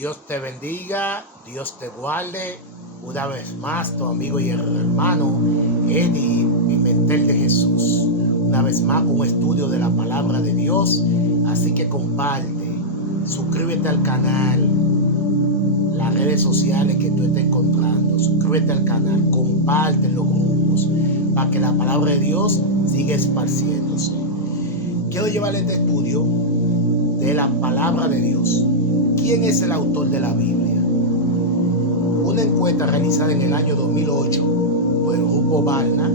Dios te bendiga, Dios te guarde. Una vez más, tu amigo y hermano Eddie Pimentel de Jesús. Una vez más, con un estudio de la palabra de Dios. Así que comparte, suscríbete al canal, las redes sociales que tú estés encontrando. Suscríbete al canal, comparte en los grupos para que la palabra de Dios siga esparciéndose. Quiero llevarle este estudio de la palabra de Dios. ¿Quién es el autor de la Biblia? Una encuesta realizada en el año 2008 por el grupo Barna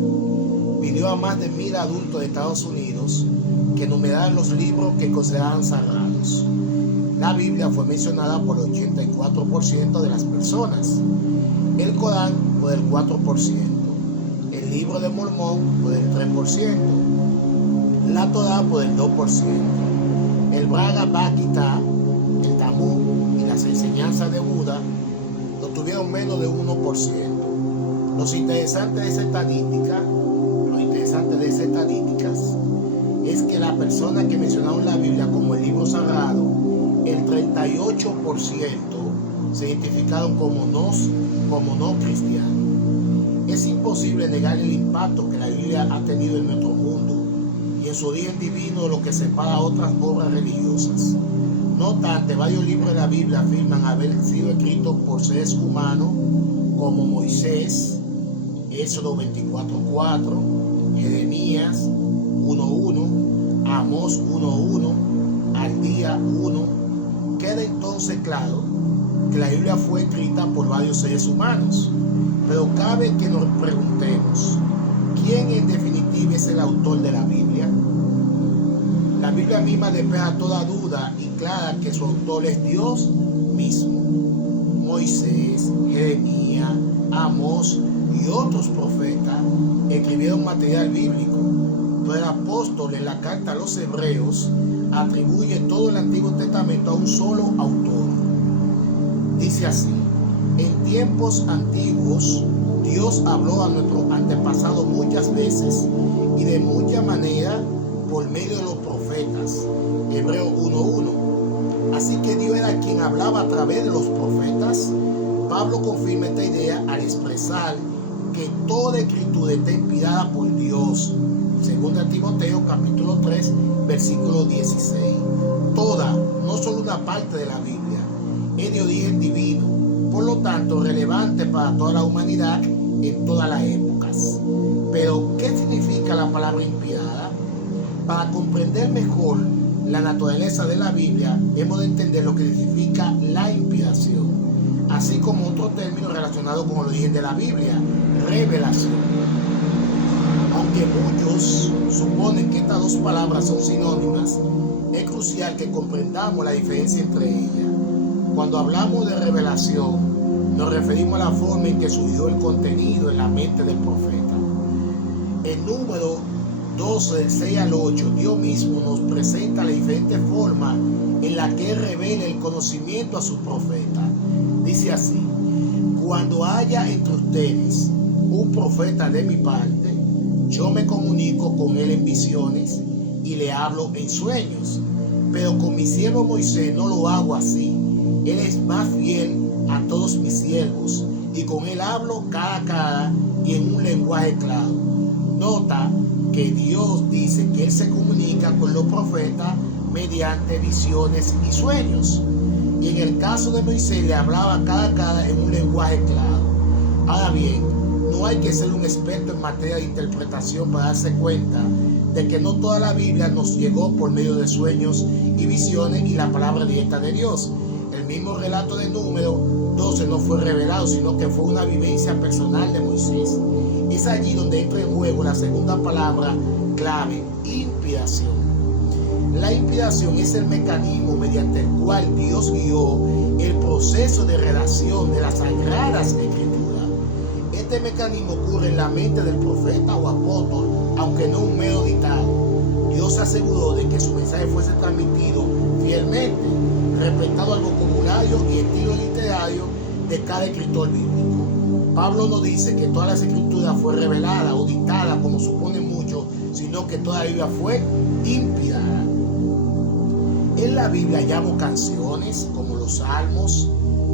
pidió a más de 1,000 adultos de Estados Unidos que enumeraran los libros que consideraban sagrados. La Biblia fue mencionada por el 84% de las personas, el Corán por el 4%, el libro de Mormón por el 3%, la Torá por el 2%, el Bhagavad Gita, el Talmud y las enseñanzas de Buda lo tuvieron menos de 1%. Lo interesante de esa estadística es que las personas que mencionaron la Biblia como el libro sagrado, el 38% se identificaron como no cristianos. Es imposible negar el impacto que la Biblia ha tenido en nuestro mundo y en su origen divino de lo que separa otras obras religiosas. No obstante, varios libros de la Biblia afirman haber sido escritos por seres humanos como Moisés, Éxodo 24:4, Jeremías 1:1, Amós 1:1, al día 1. Queda entonces claro que la Biblia fue escrita por varios seres humanos, pero cabe que nos preguntemos, ¿quién en definitiva es el autor de la Biblia? La Biblia misma despeja toda duda y clara que su autor es Dios mismo. Moisés, Jeremías, Amós y otros profetas escribieron material bíblico, pero el apóstol en la carta a los Hebreos atribuye todo el Antiguo Testamento a un solo autor. Dice así: en tiempos antiguos Dios habló a nuestros antepasados muchas veces y de mucha manera por medio de los profetas. Hebreos 1:1. Así que Dios era quien hablaba a través de los profetas. Pablo confirma esta idea al expresar que toda escritura está inspirada por Dios. 2 Timoteo capítulo 3 versículo 16. Toda, no solo una parte de la Biblia, es de origen divino, por lo tanto relevante para toda la humanidad en todas las épocas. Pero, ¿qué significa la palabra inspirada? Para comprender mejor la naturaleza de la Biblia, hemos de entender lo que significa la inspiración, así como otro término relacionado con el origen de la Biblia, revelación. Aunque muchos suponen que estas dos palabras son sinónimas, es crucial que comprendamos la diferencia entre ellas. Cuando hablamos de revelación, nos referimos a la forma en que surgió el contenido en la mente del profeta. En Número 12, del 6 al 8, Dios mismo nos presenta la diferente forma en la que Él revela el conocimiento a sus profetas. Dice así: cuando haya entre ustedes un profeta de mi parte, yo me comunico con él en visiones y le hablo en sueños. Pero con mi siervo Moisés no lo hago así. Él es más fiel a todos mis siervos y con él hablo cara a cara y en un lenguaje claro. Nota que Dios dice que Él se comunica con los profetas mediante visiones y sueños. Y en el caso de Moisés le hablaba cara a cara en un lenguaje claro. Ahora bien, no hay que ser un experto en materia de interpretación para darse cuenta de que no toda la Biblia nos llegó por medio de sueños y visiones y la palabra directa de Dios. El mismo relato de Número 12 no fue revelado, sino que fue una vivencia personal de Moisés. Es allí donde entra en juego la segunda palabra clave, inspiración. La inspiración es el mecanismo mediante el cual Dios guió el proceso de redacción de las Sagradas Escrituras. Este mecanismo ocurre en la mente del profeta o apóstol, aunque no un mero dictado. Dios se aseguró de que su mensaje fuese transmitido fielmente, respetando el vocabulario y estilo literario de cada escritor bíblico. Pablo no dice que todas las escrituras fue revelada o dictada como suponen muchos, sino que toda la Biblia fue inspirada. En la Biblia hallamos canciones como los los Salmos,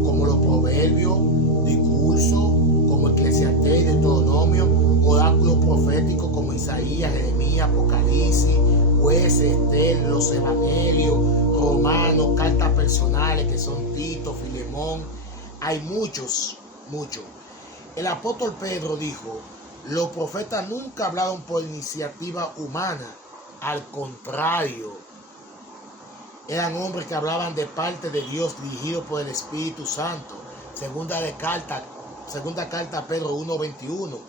como los Proverbios, discursos, como Eclesiastés, Deuteronomio, oráculos proféticos como Isaías, Jeremías, Apocalipsis, Jueces, Esther, los Evangelios, Romanos, cartas personales que son Tito, Filemón. Hay muchos. El apóstol Pedro dijo: los profetas nunca hablaron por iniciativa humana, al contrario, eran hombres que hablaban de parte de Dios, dirigidos por el Espíritu Santo. Segunda carta a Pedro 1:21.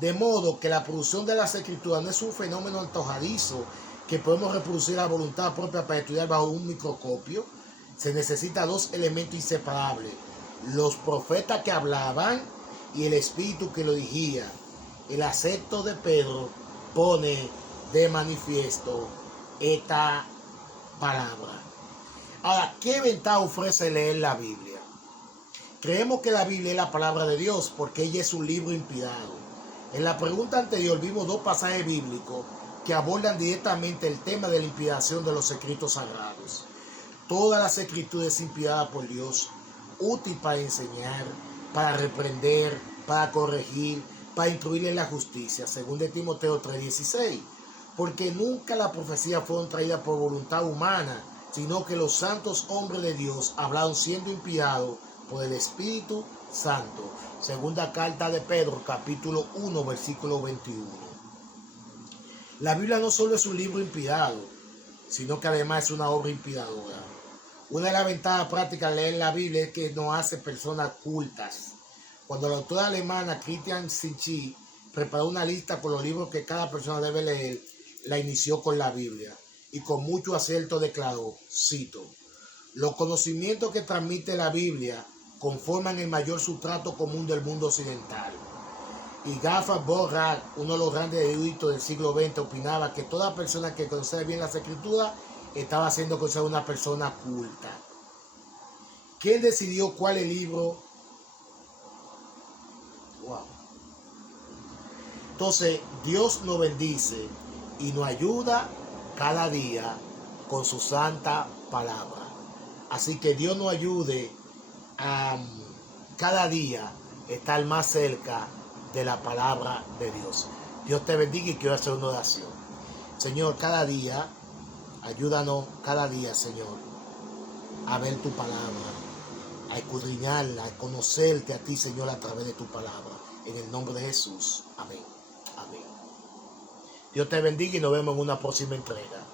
De modo que la producción de las Escrituras no es un fenómeno antojadizo que podemos reproducir a voluntad propia para estudiar bajo un microscopio. Se necesita dos elementos inseparables: los profetas que hablaban y el Espíritu que lo dirigía. El acepto de Pedro pone de manifiesto esta palabra. Ahora, ¿qué ventaja ofrece leer la Biblia? Creemos que la Biblia es la palabra de Dios porque ella es un libro inspirado. En la pregunta anterior vimos dos pasajes bíblicos que abordan directamente el tema de la inspiración de los escritos sagrados. Todas las escrituras son inspiradas por Dios, útil para enseñar, para reprender, para corregir, para instruir en la justicia, según de Timoteo 3:16. Porque nunca las profecías fueron traídas por voluntad humana, sino que los santos hombres de Dios hablaron siendo inspirados por el Espíritu Santo. Segunda carta de Pedro, capítulo 1, versículo 21. La Biblia no solo es un libro inspirado, sino que además es una obra inspiradora. Una de las ventajas prácticas de leer la Biblia es que nos hace personas cultas. Cuando la autora alemana Christiane Sinchi preparó una lista con los libros que cada persona debe leer, la inició con la Biblia y con mucho acierto declaró, cito: los conocimientos que transmite la Biblia conforman el mayor sustrato común del mundo occidental. Y Gaffar Borrat, uno de los grandes eruditos del siglo XX, opinaba que toda persona que conocía bien las Escrituras estaba siendo considerada una persona culta. ¿Quién decidió cuál es el libro? Wow. Entonces, Dios nos bendice y nos ayuda cada día con su santa palabra. Así que Dios nos ayude a cada día estar más cerca de la palabra de Dios. Dios te bendiga y quiero hacer una oración. Señor, cada día, ayúdanos cada día, Señor, a ver tu palabra, a escudriñarla, a conocerte a ti, Señor, a través de tu palabra. En el nombre de Jesús. Amén. Amén. Dios te bendiga y nos vemos en una próxima entrega.